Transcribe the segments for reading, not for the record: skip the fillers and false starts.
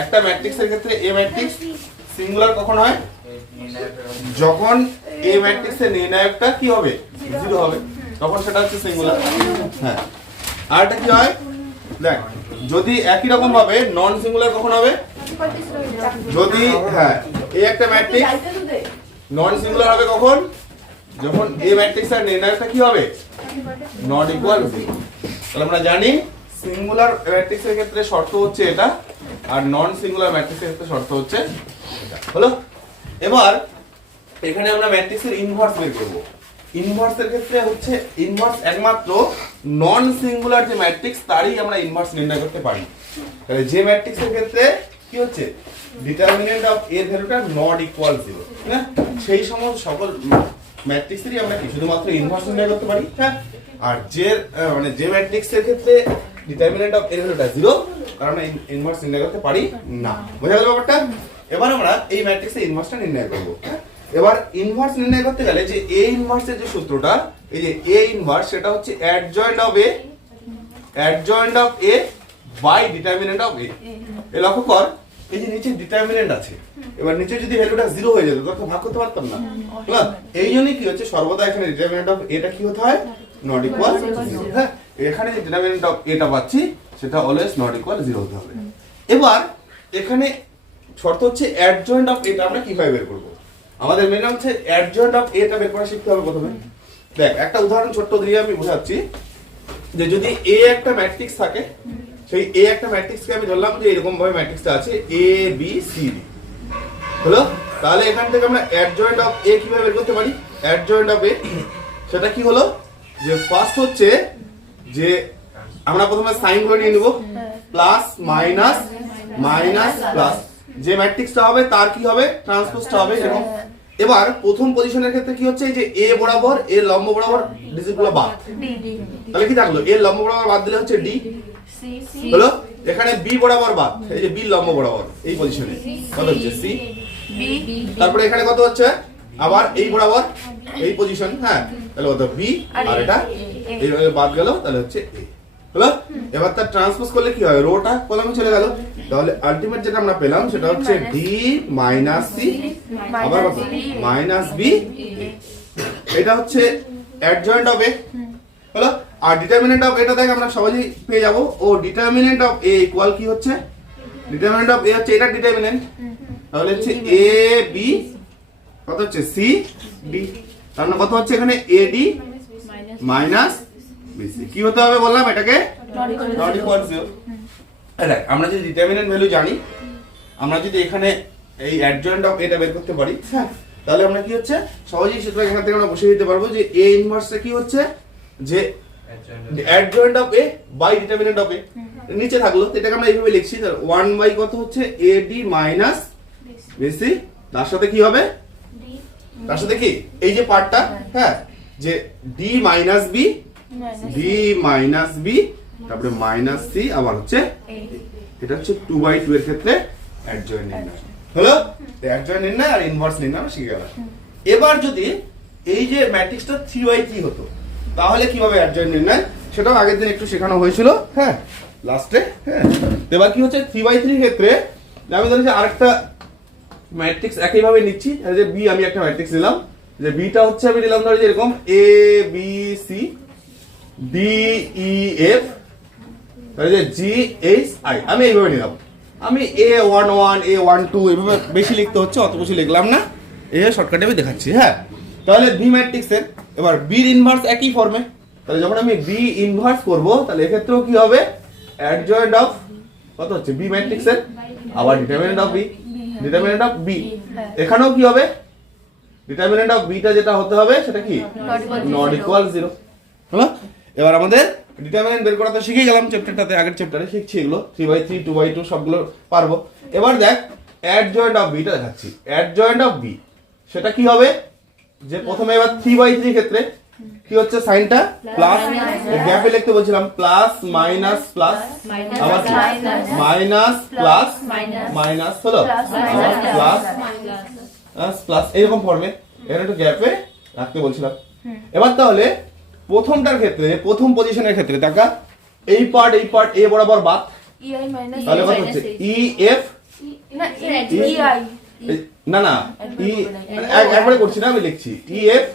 একটা ম্যাট্রিক্সের ক্ষেত্রে এ ম্যাট্রিক্স সিঙ্গুলার কখন হয়? যখন এ ম্যাট্রিক্সের নির্ণায়কটা কি হবে? 0 হবে, তখন সেটা হচ্ছে সিঙ্গুলার। হ্যাঁ, আর এটা কি হয় দেখ, যদি একই রকম ভাবে নন সিঙ্গুলার কখন হবে? যদি হ্যাঁ এই একটা ম্যাট্রিক্স নন সিঙ্গুলার হবে কখন? যখন এ ম্যাট্রিক্সের নির্ণায়কটা কি হবে? Not equal 0। তাহলে আমরা জানি সিঙ্গুলার ম্যাট্রিক্সের ক্ষেত্রে শর্ত হচ্ছে এটা, আর নন সিঙ্গুলার ম্যাট্রিক্সের ক্ষেত্রে শর্ত হচ্ছে এটা। হলো? এবার এখানে আমরা ম্যাট্রিক্সের ইনভার্স বের করব। ইনভার্সের ক্ষেত্রে হচ্ছে ইনভার্স একমাত্র নন সিঙ্গুলার যে ম্যাট্রিক্স তারই আমরা ইনভার্স নির্ণয় করতে পারি। তাহলে যে ম্যাট্রিক্সের ক্ষেত্রে কি হচ্ছে? ডিটারমিনেন্ট অফ এর ভ্যালুটা নট ইকুয়াল 0, না সেই সমস্ত সকল ম্যাট্রিক্সেরই আমরা কি শুধুমাত্র ইনভার্স নির্ণয় করতে পারি। হ্যাঁ, আর যে মানে যে ম্যাট্রিক্সের ক্ষেত্রে ডিটারমিনেন্ট অফ এর ভ্যালুটা 0 তার আমরা ইনভার্স নির্ণয় করতে পারি না। বোঝা গেল ব্যাপারটা? এবার আমরা এই ম্যাট্রিক্সের ইনভার্সটা নির্ণয় করব। এবার ইনভার্স নির্ণয় করতে গেলে যে এ ইনভার্সের যে সূত্রটা, এই যে এ ইনভার্স সেটা হচ্ছে adjoint of A by determinant of A. এই লক্ষ্য কর, এই যে নিচে ডিটারমিনেন্ট আছে, এবার নিচে যদি ভ্যালুটা 0 হয়ে যেত তখন ভাগ করতে পারতাম না। হ্যাঁ, এই জন্যই কি হচ্ছে সর্বদা এখানে ডিটারমিনেন্ট অফ এটা কি হতে হয়? Not equal 0। হ্যাঁ, এখানে যে ডিটারমিনেন্ট অফ এটা পাচ্ছি সেটা অলওয়েজ নট ইকুয়াল 0 হতে হবে। এবার এখানে শর্ত হচ্ছে অ্যাডজয়েন্ট অফ এটা আমরা কিভাবে বের করব? আমাদের মেন হচ্ছে অ্যাডজয়েন্ট অফ এটা বের করা শিখতে হবে প্রথমে। দেখ, একটা উদাহরণ ছোট্ট দিয়ে আমি বোঝাচ্ছি যে যদি এ একটা ম্যাট্রিক্স থাকে, সেই এ একটা ম্যাট্রিক্সকে আমি ধরলাম যে এরকম ভাবে ম্যাট্রিক্সটা আছে এ বি সি ডি। হলো? তাহলে এখান থেকে আমরা অ্যাডজয়েন্ট অফ এ কিভাবে বের করতে পারি? অ্যাডজয়েন্ট অফ এ সেটা কি হলো যে ফার্স্ট হচ্ছে যে আমরা প্রথমে সাইন করে নিয়ে নিব, প্লাস মাইনাস মাইনাস প্লাস, যে ম্যাট্রিক্সটা হবে তার কি হবে? ট্রান্সপোজটা হবে এরকম। এবার প্রথম পজিশনের ক্ষেত্রে কি হচ্ছে? এই যে এ বরাবর এর লম্ব বরাবর ডিজিটগুলো বাদ, তাহলে কি থাকলো? এর লম্ব বরাবর বাদ দিলে হচ্ছে ডি। হলো? এখানে বি বরাবর বাদ, এই যে বি লম্ব বরাবর এই পজিশনে কত হচ্ছে? সি। তারপরে এখানে কত হচ্ছে? আবার এই বরাবর এই পজিশন। হ্যাঁ, তাহলে কত? বি, আর এটা এইভাবে বাদ গেল, তাহলে হচ্ছে এ। হলো? এবার তার ট্রান্সপোজ করলে কি হয়? রোটা কলামে চলে গেল, তাহলে আলটিমেট যেটা আমরা পেলাম সেটা হচ্ছে ডি মাইনাস সি আবার কত? Minus B. এটা হচ্ছে অ্যাডজয়েন্ট অফ এ। হলো? আর ডিটারমিনেন্ট অফ এটা দেখ আমরা সহজেই পেয়ে যাব। ও ডিটারমিনেন্ট অফ এ ইকুয়াল কি হচ্ছে? ডিটারমিনেন্ট অফ এ হচ্ছে এটা ডিটারমিনেন্ট, তাহলে হচ্ছে এ বি কত হচ্ছে? C D. তার মানে কত হচ্ছে এখানে? A D minus B C. কি হতে হবে বললাম এটাকে? Not equal 0। দেখ, আমরা যদি ডিটারমিনেন্ট ভ্যালু জানি, আমরা যদি এখানে এই অ্যাডজয়েন্ট অফ এটা বের করতে পারি, হ্যাঁ, তাহলে আমরা কি হচ্ছে সহজেই সেটা এখান থেকে আমরা বসিয়ে দিতে পারবো যে এ ইনভার্সে কি হচ্ছে? যে adjoint of A by determinant of A নিচে থাকলো, এটাকে আমরা এইভাবে লিখছি। 1 বাই কত হচ্ছে? A D minus B C, তার সাথে কি হবে? তার সাথে কি এই যে পার্টটা, হ্যাঁ, যে D minus B, D minus B, তারপরে মাইনাস সি, আবার হচ্ছে এটা হচ্ছে 2/2 এর ক্ষেত্রে অ্যাডজয়েন্ট নির্ণয়। হলো? অ্যাডজয়েন্ট নির্ণয় আর ইনভার্স নির্ণয় আমরা শিখে গেলাম। এবার যদি এই যে ম্যাট্রিক্সটা 3/3 হতো তাহলে কিভাবে অ্যাডজয়েন্ট নির্ণয় সেটাও আগের দিন একটু শেখানো হয়েছিল, হ্যাঁ, লাস্টে। হ্যাঁ, এবার কি হচ্ছে 3/3 ক্ষেত্রে আমি ধরি যে আরেকটা ম্যাট্রিক্স একইভাবে নিচ্ছি, যে বি আমি একটা ম্যাট্রিক্স নিলাম, যে বিটা হচ্ছে আমি নিলাম ধরি যে এরকম A B C D E F, তাহলে যে জি এইচ আই আমি এইভাবে নিলাম। আমি A11 A12 এইভাবে বেশি লিখতে হচ্ছে, অত বেশি লিখলাম না, এই শর্টকাটে আমি দেখাচ্ছি। হ্যাঁ, তাহলে বি ম্যাট্রিক্সের এবার বির ইনভার্স একই ফর্মে, তাহলে যখন আমি বি ইনভার্স করব তাহলে এক্ষেত্রেও কি হবে? অ্যাডজয়েন্ট অফ কত হচ্ছে? বি ম্যাট্রিক্সের, আবার determinant of B, determinant of B. এখানেও কি হবে? ডিটারমিনেন্ট অফ বিটা যেটা হতে হবে সেটা কি? Not equal 0। হলো? এবার আমাদের ডিটারমিনেন্ট বের করা তো শিখে গেলাম চ্যাপ্টারটাতে, আগের চ্যাপ্টারে শিখছি এগুলো 3/3 2/2 সবগুলো পারবো। এবার দেখ অ্যাডজয়েন্ট অফ বিটা দেখাচ্ছি। অ্যাডজয়েন্ট অফ বি সেটা কি হবে? যে প্রথমে এবার 3/3 ক্ষেত্রে কি হচ্ছে? সাইনটা প্লাস, গ্যাপে লিখতে বলছিলাম প্লাস মাইনাস প্লাস, আবার মাইনাস প্লাস মাইনাস, হলো? প্লাস প্লাস এইরকম ফর্মে, এখানে একটু গ্যাপে রাখতে বলছিলাম। এবার তাহলে প্রথমটার ক্ষেত্রে, প্রথম পজিশনের ক্ষেত্রে দেখা এই পার্ট এ বরাবর বাদ, EI minus তাহলে কত হচ্ছে EF না EI না না ই একবারে করছি না, আমি লিখছি EF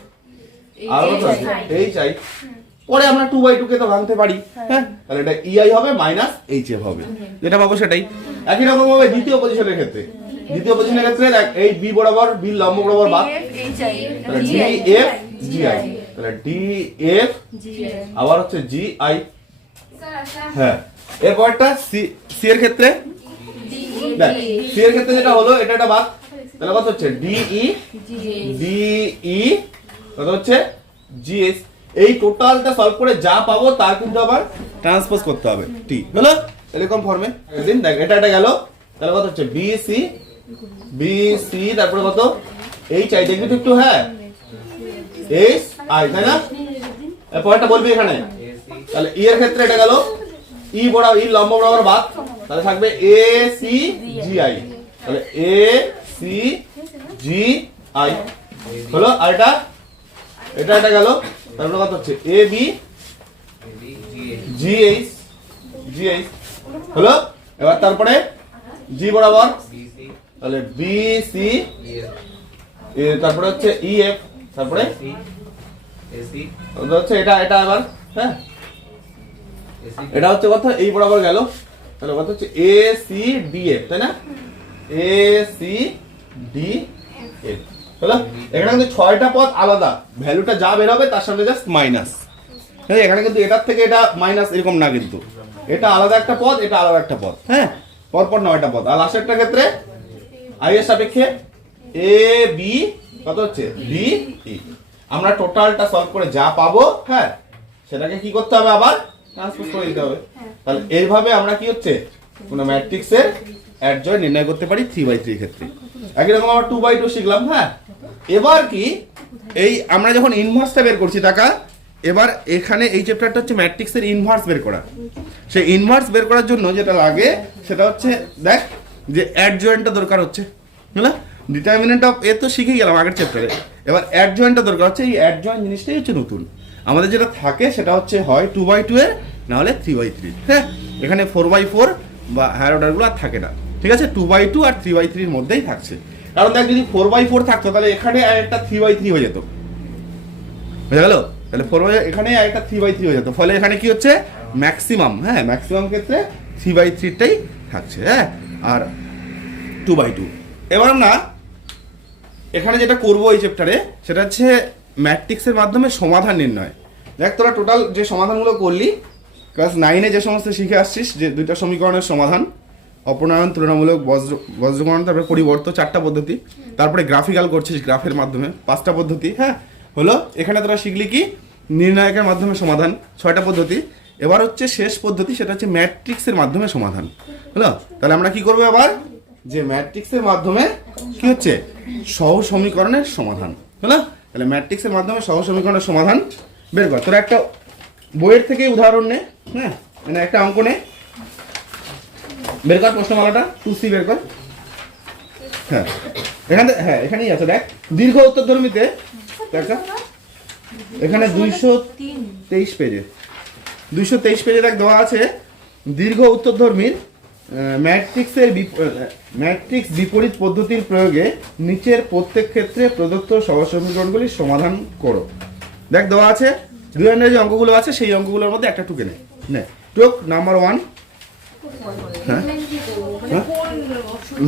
আর কত আছে HI, পরে আমরা 2/2 কে তো ভাঙতে পারি, হ্যাঁ, তাহলে এটা EI হবে মাইনাস HF হবে, যেটা পাবো সেটাই। একই রকম ভাবে দ্বিতীয় পজিশনের ক্ষেত্রে দেখ এই B বরাবর, B লম্ব বরাবর বাদ, তাহলে DF GI, তাহলে DF আবার হচ্ছে GI, হ্যাঁ। এরপরটা সি এর ক্ষেত্রে দেখ, সি এর ক্ষেত্রে যেটা হলো এটা বাদ, তাহলে কত হচ্ছে DE কত হচ্ছে GS। এই টোটালটা সলভ করে যা পাবো তার কিন্তু আবার ট্রান্সপোজ করতে হবে, ঠিক হলো এরকম ফর্মে। দিন দেখ এটা গেল, তাহলে কত হচ্ছে BC তারপরে কত HI, দেখবি তো একটু, হ্যাঁ SI, তাই না? এরপরটা বলবি এখানে, তাহলে E এর ক্ষেত্রে এটা গেল, E বরাবর, E লম্ব বরাবর বাদ, তাহলে থাকবে ACGI, তাহলে ACGI হলো। আর এটা গেল, তারপরে কত হচ্ছে ABGH হলো। এবার তারপরে G বরাবর, তাহলে BC, তারপরে হচ্ছে EF, তারপরে হচ্ছে এটা আবার, হ্যাঁ এটা হচ্ছে কত এই বরাবর গেল, তাহলে কত হচ্ছে ACDF, তাই না? ACDF হলো। এখানে কিন্তু 6টা পদ আলাদা, ভ্যালুটা যা বের হবে তার সামনে জাস্ট মাইনাস, হ্যাঁ। এখানে কিন্তু এটার থেকে এটা মাইনাস এরকম না, কিন্তু এটা আলাদা একটা পদ, এটা আলাদা একটা পদ, হ্যাঁ, পরপর 9টা পদ। আর লাস্টেরটা ক্ষেত্রে I এর সাপেক্ষে AB কত হচ্ছে BE। আমরা টোটালটা সলভ করে যা পাবো, হ্যাঁ, সেটাকে কি করতে হবে, আবার ট্রান্সপোজ করে দিতে হবে। তাহলে এইভাবে আমরা কি হচ্ছে কোন ম্যাট্রিক্সের অ্যাডজয়েন্ট নির্ণয় করতে পারি 3/3 এর ক্ষেত্রে। একই রকম আমরা 2/2 শিখলাম, হ্যাঁ। এবার কি এই আমরা যখন ইনভার্সটা বের করছি টাকা, এবার এখানে এই চ্যাপ্টারটা হচ্ছে ম্যাট্রিক্সের ইনভার্স বের করা। সেই ইনভার্স বের করার জন্য যেটা লাগে সেটা হচ্ছে দেখ যে অ্যাডজয়েন্টটা দরকার হচ্ছে, বুঝলা? ডিটারমিনেন্ট অফ এ তো শিখে গেলাম আগের চ্যাপ্টারে, এবার অ্যাডজয়েন্টটা দরকার হচ্ছে। এই অ্যাডজয়েন্ট জিনিসটাই হচ্ছে নতুন। আমাদের যেটা থাকে সেটা হচ্ছে হয় 2/2 এর, না হলে 3/3, হ্যাঁ। এখানে 4/4 বা হায়ার অর্ডারগুলো আর থাকে না, ঠিক আছে? 2/2 আর 3/3 এর মধ্যেই থাকছে। কারণ দেখ যদি 4/4 থাকতো তাহলে এখানে একটা 3/3 হয়ে যেত, বুঝা গেল? তাহলে 4/, এখানে একটা 3/3 হয়ে যেত, ফলে এখানে কি হচ্ছে ম্যাক্সিমাম, হ্যাঁ, ম্যাক্সিমাম ক্ষেত্রে 3/3টাই থাকছে, হ্যাঁ, আর 2/2। এবার আমরা এখানে যেটা করবো এই চ্যাপ্টারে সেটা হচ্ছে ম্যাট্রিক্সের মাধ্যমে সমাধান নির্ণয়। দেখ তোরা টোটাল যে সমাধানগুলো করলি ক্লাস 9-এ যে সমস্ত শিখে আসছিস, যে দুইটা সমীকরণের সমাধান, অপনয়ন, তুলনামূলক, বজ্রগণন, তারপরে পরিবর্তন, 4টা পদ্ধতি, তারপরে গ্রাফিক্যাল করছিস গ্রাফের মাধ্যমে 5টা পদ্ধতি, হ্যাঁ হলো। এখানে তোরা শিখলি কি নির্ণায়কের মাধ্যমে সমাধান, 6টা পদ্ধতি। এবার হচ্ছে শেষ পদ্ধতি, সেটা হচ্ছে ম্যাট্রিক্সের মাধ্যমে সমাধান, হলো। তাহলে আমরা কি করবো আবার, যে ম্যাট্রিক্সের মাধ্যমে কি হচ্ছে সহ সমীকরণের সমাধান, হলো। তাহলে ম্যাট্রিক্সের মাধ্যমে সহ সমীকরণের সমাধান বের কর। তোরা একটা বইয়ের থেকে উদাহরণ নে, হ্যাঁ, মানে একটা অঙ্ক নে, বের কর প্রশ্নমালাটা 2C বের কর, হ্যাঁ এখানে, হ্যাঁ এখানেই আছে। দেখ দীর্ঘ উত্তরধর্মীতে দেখা, এখানে 223 পেজে, 223 পেজে দেখ দেওয়া আছে দীর্ঘ উত্তরধর্মীর ম্যাট্রিক্স বিপরীত পদ্ধতির প্রয়োগে নিচের প্রত্যেক ক্ষেত্রে প্রদত্ত সহসমীকরণগুলির সমাধান করো। দেখ দেওয়া আছে 2 যে অঙ্কগুলো আছে সেই অঙ্কগুলোর মধ্যে একটা টুকে নে। টুক নাম্বার 1, হ্যাঁ,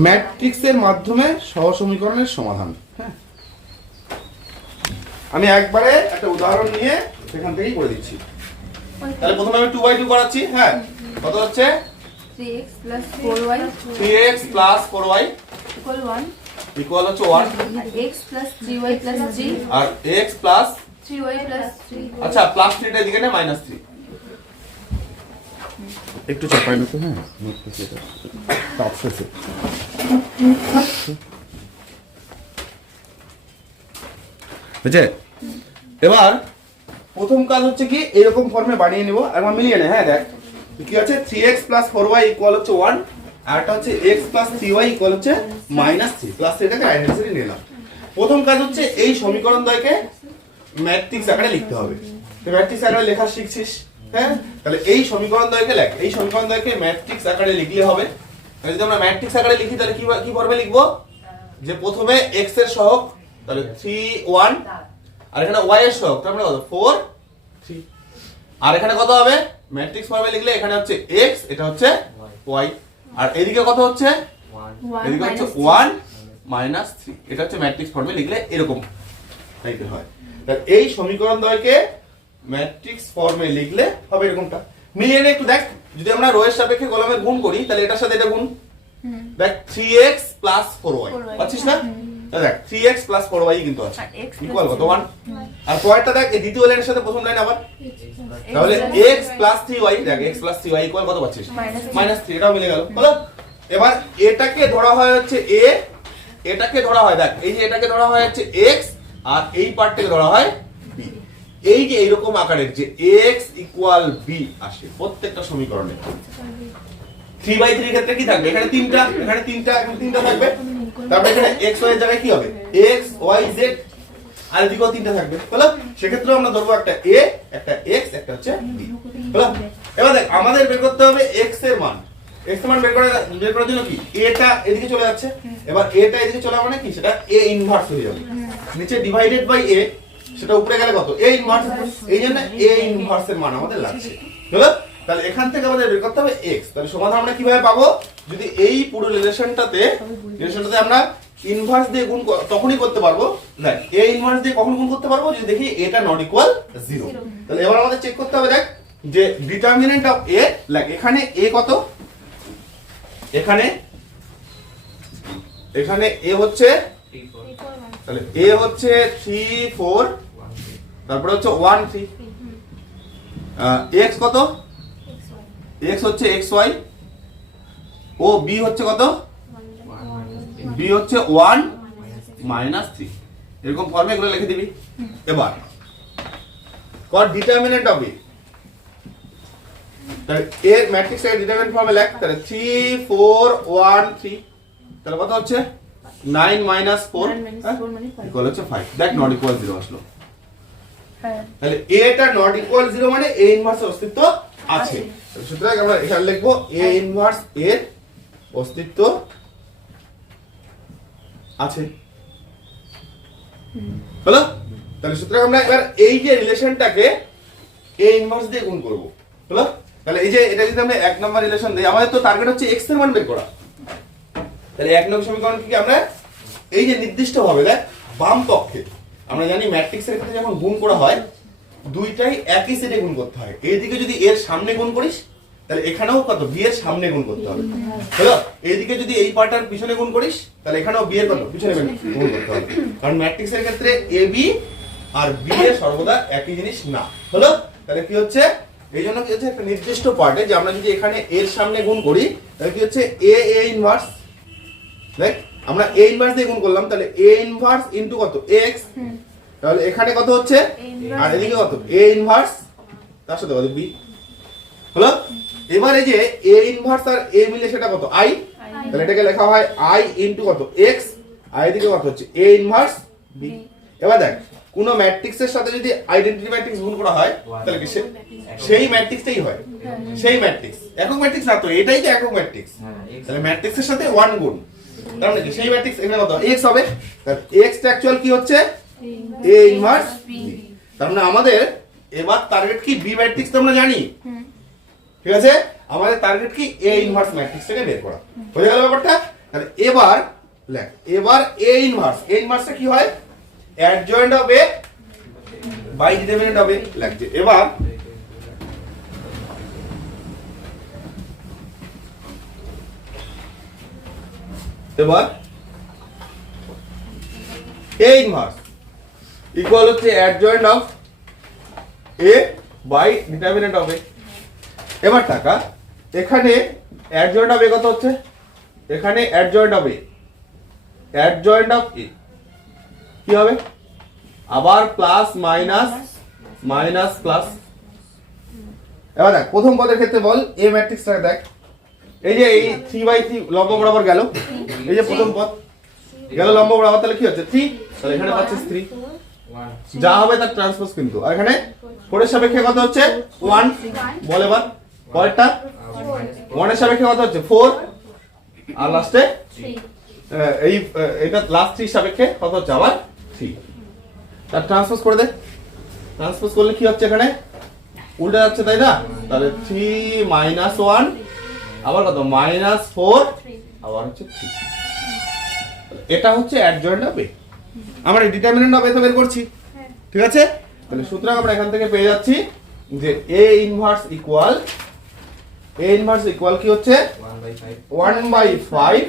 ম্যাট্রিক্সের মাধ্যমে সহসমীকরণের সমাধান। হ্যাঁ, আমি একবারে একটা উদাহরণ নিয়ে সেখান থেকেই করে দিচ্ছি। তাহলে প্রথমে আমি 2/2 করাচ্ছি, হ্যাঁ, কত হচ্ছে 3x plus 4y 3x plus 4y equal 1 equal হচ্ছে 1, আর x plus 3y plus 3 আর x plus 3y plus 3, আচ্ছা প্লাস 3টা এদিকে নে, মাইনাস 3 একটু চাপাই না তো, হ্যাঁ নোট করতে এটা তাপসে। বুঝছে? এবার প্রথম কাজ হচ্ছে কি এরকম ফর্মে বানিয়ে নিব, একবার মিলিয়ে নে, হ্যাঁ দেখ কি আছে 3x plus 4y ইকুয়াল হচ্ছে 1, আর এটা হচ্ছে x plus 3y ইকুয়াল হচ্ছে -3, প্লাস 3টাকে রাইট হ্যান্ড সাইডে নিলাম। প্রথম কাজ হচ্ছে এই সমীকরণ দ্বয়কে ম্যাট্রিক্স আকারে লিখতে হবে। তো ম্যাট্রিক্স আকারে লেখা শিখছিস, হ্যাঁ, তাহলে এই সমীকরণ দ্বয়কে লেখ, এই সমীকরণ দ্বয়কে ম্যাট্রিক্স আকারে লিখলে হবে। তাহলে যদি আমরা ম্যাট্রিক্স আকারে লিখি তাহলে কি ফর্মে লিখবো, যে প্রথমে x এর সহগ তাহলে 3 1, আর এখানে y এর সহগ তার মানে কত 4 3, আর এখানে কত হবে ম্যাট্রিক্স ফর্মে লিখলে এখানে হচ্ছে x, এটা হচ্ছে y, আর এদিকে কত হচ্ছে, এদিকে হচ্ছে 1 মাইনাস 3, এটা হচ্ছে ম্যাট্রিক্স ফর্মে লিখলে এরকম টাইপের হয়। তাহলে এই সমীকরণ দ্বয়কে ম্যাট্রিক্স ফর্মে লিখলে হবে এরকমটা। মিলিয়ে নে একটু দেখ, যদি আমরা রো এর সাপেক্ষে কলমের গুণ করি তাহলে এটার সাথে এটা গুণ, দেখ 3x 4y পাচ্ছিস না, তাহলে দেখ 3x 4y কিন্তু আছে ইকুয়াল কত 1, আর পরেরটা দেখ এই দ্বিতীয় লাইনের সাথে প্রথম লাইন আবার, তাহলে x 3y, দেখ x 3y ইকুয়াল কত পাচ্ছিস -3, এটাও মিলে গেল হলো। এবার এটাকে ধরা হয় হচ্ছে a, এটাকে ধরা হয় দেখ এই যে এটাকে ধরা হয় হচ্ছে x, আর এই পার্টটাকে ধরা হয় b। এই যে এইরকম আকারের যে x ইকুয়াল b আসে প্রত্যেকটা সমীকরণে, 3/3 এর ক্ষেত্রে কি থাকবে, এখানে তিনটা, এখানে তিনটা থাকবে, তারপর এখানে x y এর জায়গায় কি হবে x y z, আর এদিকেও তিনটা থাকবে হলো। সেক্ষেত্রে আমরা ধরবো একটা a, একটা x, একটা হচ্ছে b হলো। এবার দেখ আমাদের বের করতে হবে x এর মান, x এর মান বের করার জন্য কি এটা এদিকে চলে যাচ্ছে, এবার এটা এদিকে চলে যাবে মানে কি সেটা a ইনভার্স হয়ে যাবে, নিচে ডিভাইডেড বাই a, সেটা উপরে গেলে কত a ইনভার্স, এই জন্য a ইনভার্স এর মান আমাদের লাগছে হলো। তাহলে এখান থেকে আমাদের বের করতে হবে x, তাহলে সমাধান আমরা কিভাবে পাবো, যদি এই পুরো রিলেশনটাতে আমরা ইনভার্স দিয়ে গুণ তখনই করতে পারবো, দেখ a ইনভার্স দিয়ে কখন গুণ করতে পারবো, যদি দেখি এটা নট ইকুয়াল 0। তাহলে এবার আমাদের চেক করতে হবে দেখ যে ডিটারমিনেন্ট অফ a, লাইক এখানে a কত, এখানে a হচ্ছে, তাহলে a হচ্ছে 3 4, তারপরে হচ্ছে 1 3, x কত, x হচ্ছে xy, ও b হচ্ছে কত, b হচ্ছে 1 মাইনাস 3, এরকম ফর্মে এগুলো লিখে দিবি। এবার কর ডিটারমিনেন্ট অফ a, তাহলে এর ম্যাট্রিক্স এর ডিটারমিনেন্ট ফর্মে লেখ, তাহলে 3 4 1 3, তাহলে কত হচ্ছে 9 মাইনাস 4 ইকুয়াল হচ্ছে 5, দেখ নট ইকুয়াল 0 আসলো। তাহলে এটা নট ইকুয়াল 0 মানে a ইনভার্স এর অস্তিত্ব আছে, সুতরাং আমরা এখানে লিখবো a ইনভার্স এর অস্তিত্ব আছে হলো। তাহলে সুতরাং আমরা এবার এই যে রিলেশনটাকে a ইনভার্স দিয়ে গুণ করব হলো। তাহলে এই যে এটা যদি আমরা এক নাম্বার রিলেশন দেই, আমাদের তো টার্গেট হচ্ছে x এর মান বের করা, তাহলে এক নম্বর সমীকরণ কি আমরা এই যে নির্দিষ্ট ভাবে দেখ বাম পক্ষে, আমরা জানি ম্যাট্রিক্সের ক্ষেত্রে যখন গুণ করা হয় দুইটাই একই সেটে গুণ করতে হয়, এইদিকে যদি এর সামনে গুণ করিস তাহলে এখানেও কত b এর সামনে গুণ করতে হবে হলো, এইদিকে যদি এই পার্টটার পিছনে গুণ করিস তাহলে এখানেও b এর কত পিছনে গুণ করতে হবে, কারণ ম্যাট্রিক্সের ক্ষেত্রে ab আর b এর সর্বদা একই জিনিস না হলো। তাহলে কি হচ্ছে, এই জন্য কি হচ্ছে একটা নির্দিষ্ট পার্টে যে আমরা যদি এখানে এর সামনে গুণ করি তাহলে কি হচ্ছে a ইনভার্স, দেখ আমরা a ইনভার্স দিয়ে গুণ করলাম, তাহলে a ইনভার্স ইনটু কত x, তাহলে এখানে কত হচ্ছে আর এদিকে কত a ইনভার্স তার সাথে কত b হলো। এবার এই যে a ইনভার্স আর a মিলে সেটা কত i, তাহলে এটাকে লেখা হয় i ইনটু কত x, আর এদিকে কত হচ্ছে a ইনভার্স b। এবার দেখ কোন ম্যাট্রিক্সের সাথে যদি আইডেন্টিটি ম্যাট্রিক্স গুণ করা হয় তাহলে কি সেই ম্যাট্রিক্সটাই হয়, সেই ম্যাট্রিক্স, একক ম্যাট্রিক্স না তো, এটাই তো একক ম্যাট্রিক্স, তাহলে ম্যাট্রিক্সের সাথে 1 গুণ, তার মানে কি সেই ম্যাট্রিক্স এখানে কত x হবে, তাহলে x টা অ্যাকচুয়াল কি হচ্ছে a ইনভার্স b। তার মানে আমাদের এবার টার্গেট কি b ম্যাট্রিক্স তো আমরা জানি, ঠিক আছে, আমাদের টার্গেট কি a ইনভার্স ম্যাট্রিক্সটাকে বের করা, হয়ে গেল ব্যাপারটা। তাহলে এবার লেখ, এবার a ইনভার্সটা কি হয়, adjoint of a by determinant of a লাগছে। এবার a ইনভার্স ইকুয়াল হচ্ছে adjoint of a by determinant of a। এবার টাকা এখানে adjoint of a কত হচ্ছে, এখানে adjoint of a কি হবে আবার প্লাস মাইনাস মাইনাস প্লাস। এবার দেখ প্রথম পদের ক্ষেত্রে বল a ম্যাট্রিক্সটা দেখ, এই যে এই 3/3 লম্ব বরাবর গেল, এই যে প্রথম পদ গেল লম্ব বরাবর, তাহলে কি হচ্ছে 3, তাহলে এখানে পাচ্ছিস 3 যা হবে তার ট্রান্সপোজ কিন্তু। আর এখানে 4 এর সাপেক্ষে কত হচ্ছে 1, বল এবার পরেরটা 1 এর সাপেক্ষে কত হচ্ছে 4, আর লাস্টে এটা লাস্ট 3 সাপেক্ষে কত হচ্ছে আবার 3। তার ট্রান্সপোজ করে দে। ট্রান্সপোজ করলে কি হচ্ছে এখানে উল্টে যাচ্ছে তাই না? তাহলে 3 - 1 আবার কত -4 আবার হচ্ছে 3। এটা হচ্ছে অ্যাডজয়েন্ট অফ এ। আমরা ডিটারমিনেন্ট অফ এ তো বের করছি, ঠিক আছে? তাহলে সুতরাং আমরা এখান থেকে পেয়ে যাচ্ছি যে a ইনভার্স ইকুয়াল কি হচ্ছে 1/5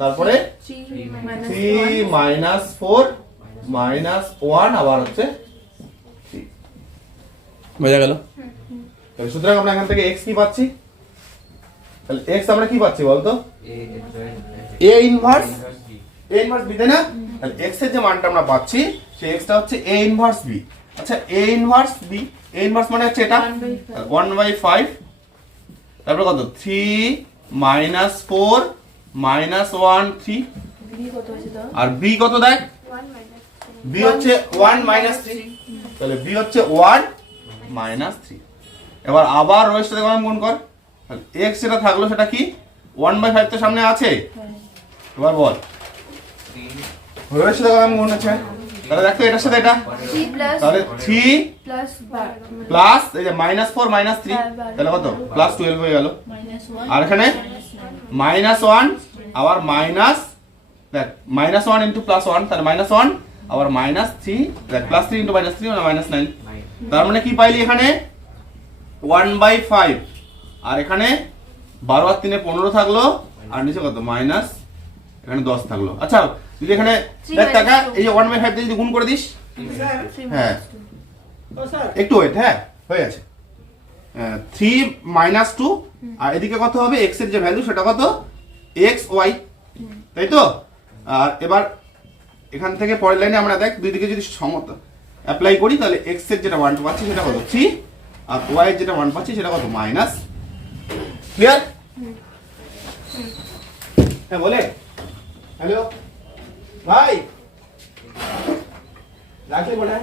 তারপরে 3 - 4 - 1 আবার হচ্ছে 3। বোঝা গেল? তাহলে সুতরাং আমরা এখান থেকে x কি পাচ্ছি? তাহলে x আমরা কি পাচ্ছি বলতো? a ইনভার্স b তাই না? তাহলে x এর যে মানটা আমরা পাচ্ছি সেই x টা হচ্ছে a ইনভার্স b। আচ্ছা a inverse b, a inverse মানে হচ্ছে এটা 1/5 তারপর কত 3 - 4 - 1 3 আর b কত দেখ b হচ্ছে 1 - 3 তাহলে b হচ্ছে 1 - 3। এবার আবার রয়েছে দেখো আমি গুণ কর, তাহলে x যেটা থাকলো সেটা কি 1/5 তো সামনে আছে, এবার বল রয়েছে দেখো আমি গুণ আছে, তাহলে দেখো এটার সাথে এটা 3 প্লাস তাহলে 3 প্লাস প্লাস এই যে -4 - 3 তাহলে কত +12 হয়ে গেল। আর এখানে -1 আবার মাইনাস দেখ -1 ইনটু +1 তাহলে -1 আবার -3 দেখ +3 ইনটু -3 মানে -9। তার মানে কি পাইলি এখানে 1/5 আর এখানে 12 আর 3 15 থাকলো আর নিচে কত মাইনাস এখানে 10 থাকলো। আচ্ছা যদি এখানে দেখ টাকা এই যে 1/5 দিয়ে যদি গুণ করে দিস, হ্যাঁ একটু ওয়েট, হ্যাঁ হয়ে গেছে 3 - 2 আর এদিকে কত হবে x এর যে ভ্যালু সেটা কত xy, তাই তো? আর এবার এখান থেকে পরের লাইনে আমরা দেখ দুই দিকে যদি সমতা অ্যাপ্লাই করি তাহলে x এর যেটা 1 পাচ্ছি সেটা কত 3 আর y এর যেটা 1 পাচ্ছি সেটা কত মাইনাস। ক্লিয়ার? হ্যাঁ বলে হ্যালো ভাই রাখলে বলে